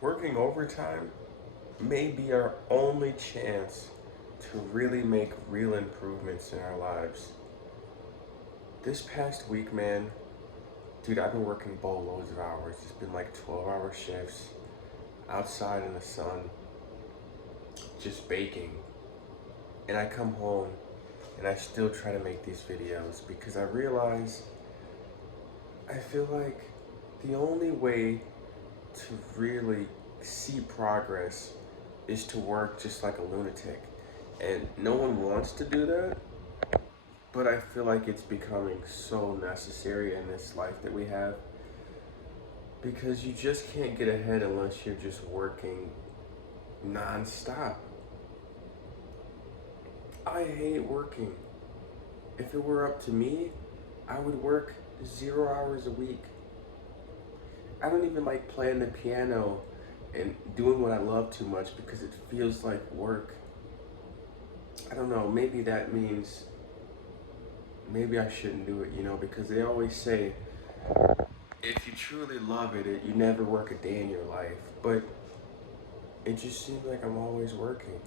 Working overtime may be our only chance to really make real improvements in our lives. This past week, man, dude, I've been working boatloads of hours. It's been like 12-hour shifts outside in the sun, just baking. And I come home and I still try to make these videos because I realize I feel like the only way to really see progress is to work just like a lunatic. And no one wants to do that, but I feel like it's becoming so necessary in this life that we have because you just can't get ahead unless you're just working non-stop. I hate working. If it were up to me, I would work 0 hours a week. I don't even like playing the piano and doing what I love too much because it feels like work. I don't know, maybe that means maybe I shouldn't do it, because they always say if you truly love it, you never work a day in your life. But it just seems like I'm always working.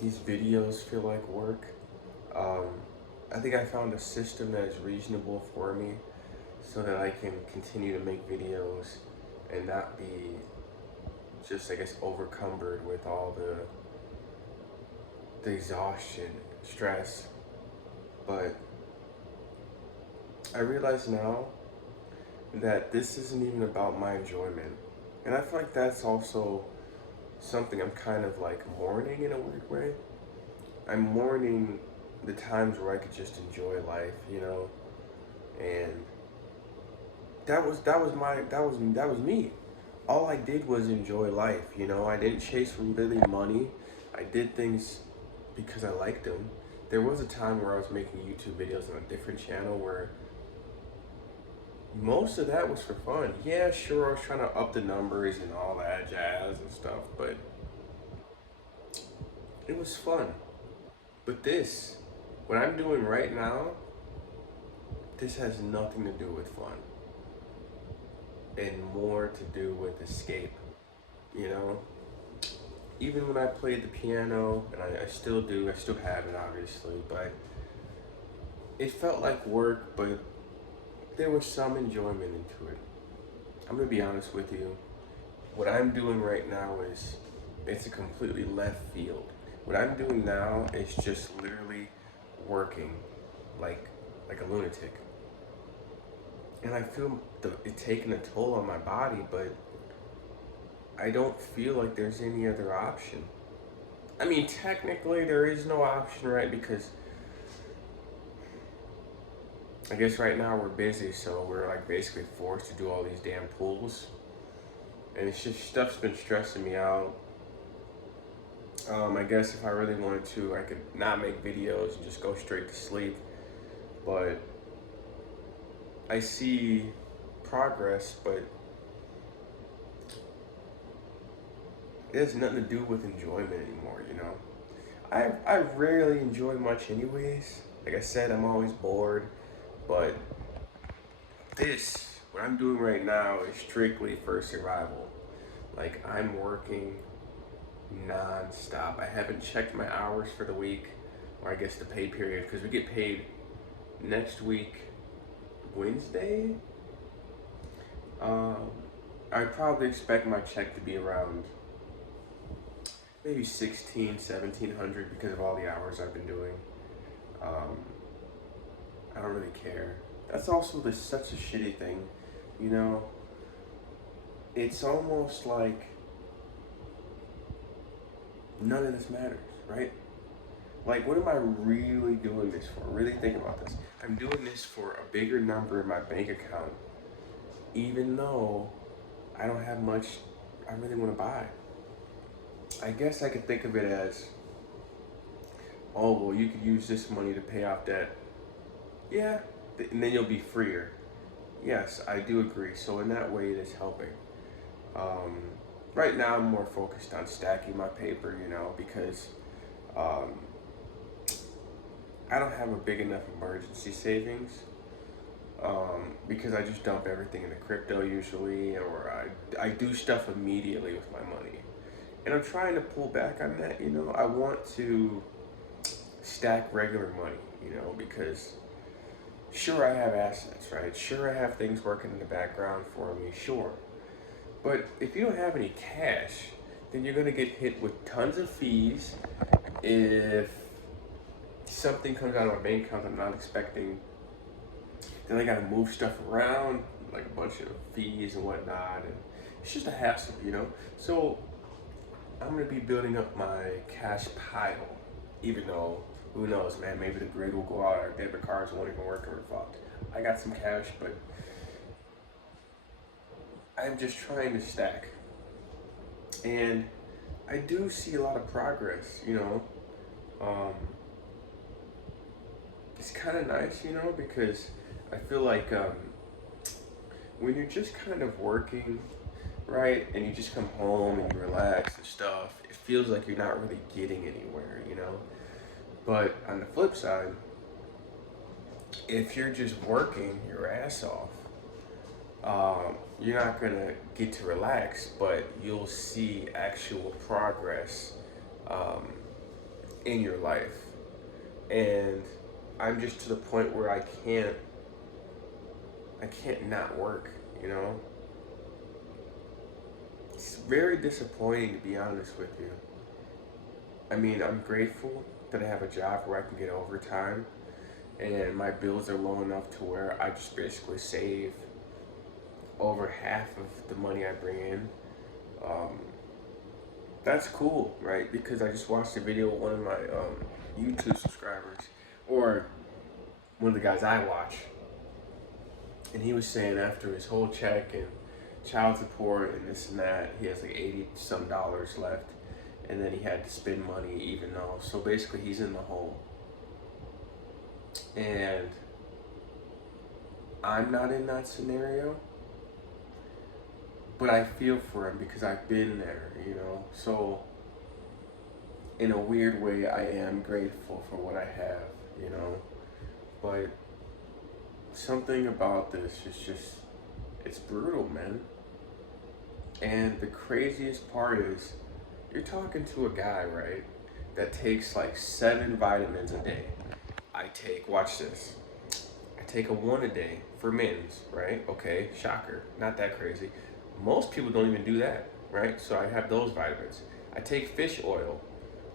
These videos feel like work. Um, I think I found a system that is reasonable for me so that I can continue to make videos and not be just, I guess, overcumbered with all the exhaustion, stress. But I realize now that this isn't even about my enjoyment. And I feel like that's also something I'm kind of like mourning in a weird way. I'm mourning the times where I could just enjoy life. And that was me. All I did was enjoy life. I didn't chase for really money. I did things because I liked them. There was a time where I was making YouTube videos on a different channel where most of that was for fun. Yeah, sure, I was trying to up the numbers and all that jazz and stuff, but it was fun. But what I'm doing right now, this has nothing to do with fun and more to do with escape, you know? Even when I played the piano, and I still do, I still have it obviously, but it felt like work, but there was some enjoyment into it. I'm gonna be honest with you. What I'm doing right now it's a completely left field. What I'm doing now is just literally working like a lunatic. And I feel it taking a toll on my body, but I don't feel like there's any other option. I mean, technically there is no option, right? Because I guess right now we're busy, so we're like basically forced to do all these damn pools. And it's just stuff's been stressing me out. I guess if I really wanted to, I could not make videos and just go straight to sleep. But I see progress, but it has nothing to do with enjoyment anymore. I rarely enjoy much anyways. Like I said, I'm always bored, but what I'm doing right now is strictly for survival. Like I'm working non-stop. I haven't checked my hours for the week, or I guess the pay period, because we get paid next week, Wednesday. Um, I probably expect my check to be around maybe 1700 because of all the hours I've been doing. Um, I don't really care. That's also such a shitty thing, you know. It's almost like none of this matters, right? Like, what am I really doing this for? Really think about this. I'm doing this for a bigger number in my bank account, even though I don't have much I really want to buy. I guess I could think of it as, oh, well, you could use this money to pay off debt. Yeah, and then you'll be freer. Yes, I do agree. So in that way, it is helping. Um, right now, I'm more focused on stacking my paper, because um, I don't have a big enough emergency savings because I just dump everything into crypto usually, or I do stuff immediately with my money. And I'm trying to pull back on that, you know. I want to stack regular money, you know, because sure I have assets, right? Sure I have things working in the background for me, sure. But if you don't have any cash, then you're gonna get hit with tons of fees. If something comes out of my bank account I'm not expecting, then I gotta move stuff around, like a bunch of fees and whatnot, and it's just a hassle, you know? So I'm gonna be building up my cash pile, even though, who knows, man, maybe the grid will go out, our debit cards won't even work, and we're fucked. I got some cash, but I'm just trying to stack. And I do see a lot of progress, you know. Um, it's kind of nice, you know, because I feel like when you're just kind of working, right, and you just come home and you relax and stuff, it feels like you're not really getting anywhere, you know. But on the flip side, if you're just working your ass off, you're not gonna get to relax, but you'll see actual progress um, in your life. And I'm just to the point where I can't not work, you know? It's very disappointing, to be honest with you. I mean, I'm grateful that I have a job where I can get overtime and my bills are low enough to where I just basically save over half of the money I bring in. Um, that's cool, right? Because I just watched a video with one of my YouTube subscribers, or one of the guys I watch, and he was saying after his whole check and child support and this and that, he has like 80 some dollars left, and then he had to spend money even though. So basically, he's in the hole, and I'm not in that scenario, but I feel for him because I've been there, you know. So in a weird way, I am grateful for what I have, you know. But something about this is just, it's brutal, man. And the craziest part is, you're talking to a guy, right, that takes like 7 vitamins a day. I take, watch this, I take a 1 a day for men's, right? Okay, shocker, not that crazy. Most people don't even do that, right? So I have those vitamins. I take fish oil.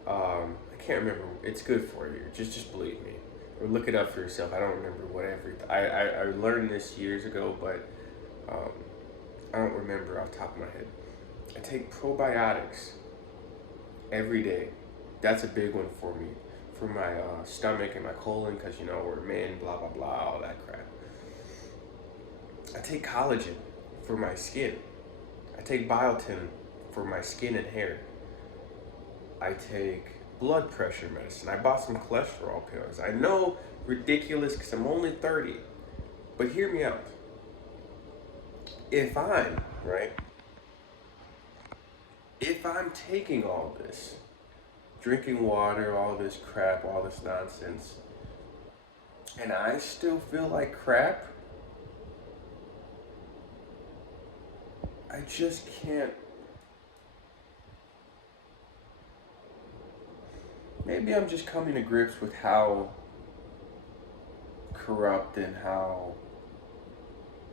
I can't remember. It's good for you. Just believe me, or look it up for yourself. I don't remember what I learned this years ago, but um, I don't remember off the top of my head. I take probiotics every day. That's a big one for me, for my stomach and my colon, because you know we're men, blah blah blah, all that crap. I take collagen for my skin. I take biotin for my skin and hair. I take blood pressure medicine. I bought some cholesterol pills. I know, ridiculous, because I'm only 30, but hear me out. If I'm, right, if I'm taking all this, drinking water, all this crap, all this nonsense, and I still feel like crap, I just can't. Maybe I'm just coming to grips with how corrupt and how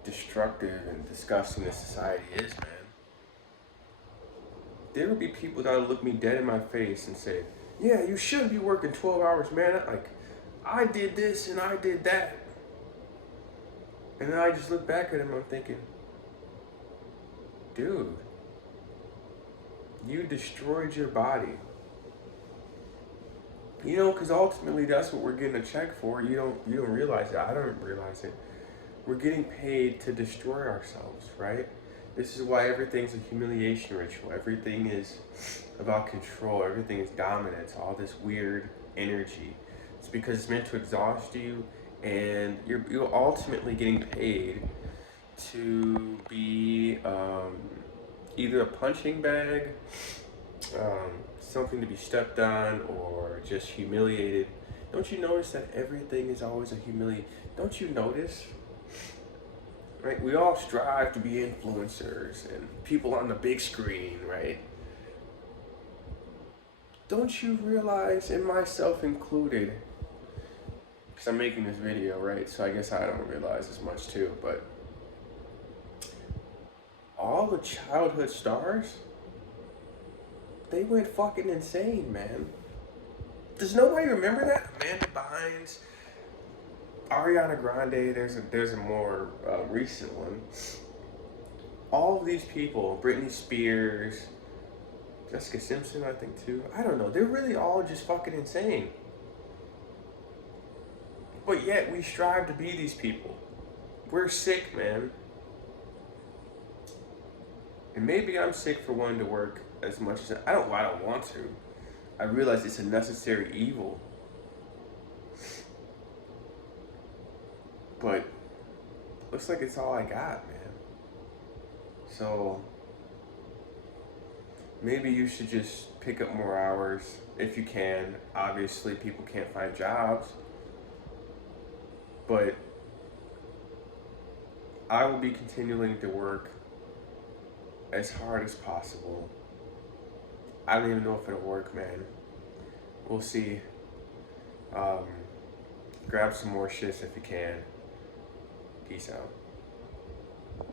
destructive and disgusting this society is, man. There would be people that would look me dead in my face and say, yeah, you shouldn't be working 12 hours, man. Like, I did this and I did that. And then I just look back at him, I'm thinking, dude, you destroyed your body. You know, because ultimately that's what we're getting a check for. You don't realize it. I don't realize it. We're getting paid to destroy ourselves, right? This is why everything's a humiliation ritual. Everything is about control. Everything is dominance. All this weird energy. It's because it's meant to exhaust you, and you're ultimately getting paid to be either a punching bag, something to be stepped on, or just humiliated. Don't you notice that everything is always a humiliation? Don't you notice right? We all strive to be influencers and people on the big screen, right? Don't you realize, and myself included, because I'm making this video, right? So I guess I don't realize as much too, but all the childhood stars, they went fucking insane, man. Does nobody remember that? Amanda Bynes, Ariana Grande, there's a more recent one. All of these people, Britney Spears, Jessica Simpson, I think too. I don't know. They're really all just fucking insane. But yet we strive to be these people. We're sick, man. And maybe I'm sick for wanting to work as much as I don't want to. I realize it's a necessary evil. But looks like it's all I got, man. So maybe you should just pick up more hours if you can. Obviously, people can't find jobs. But I will be continuing to work as hard as possible. I don't even know if it'll work, man. We'll see. Grab some more shifts if you can. Peace out.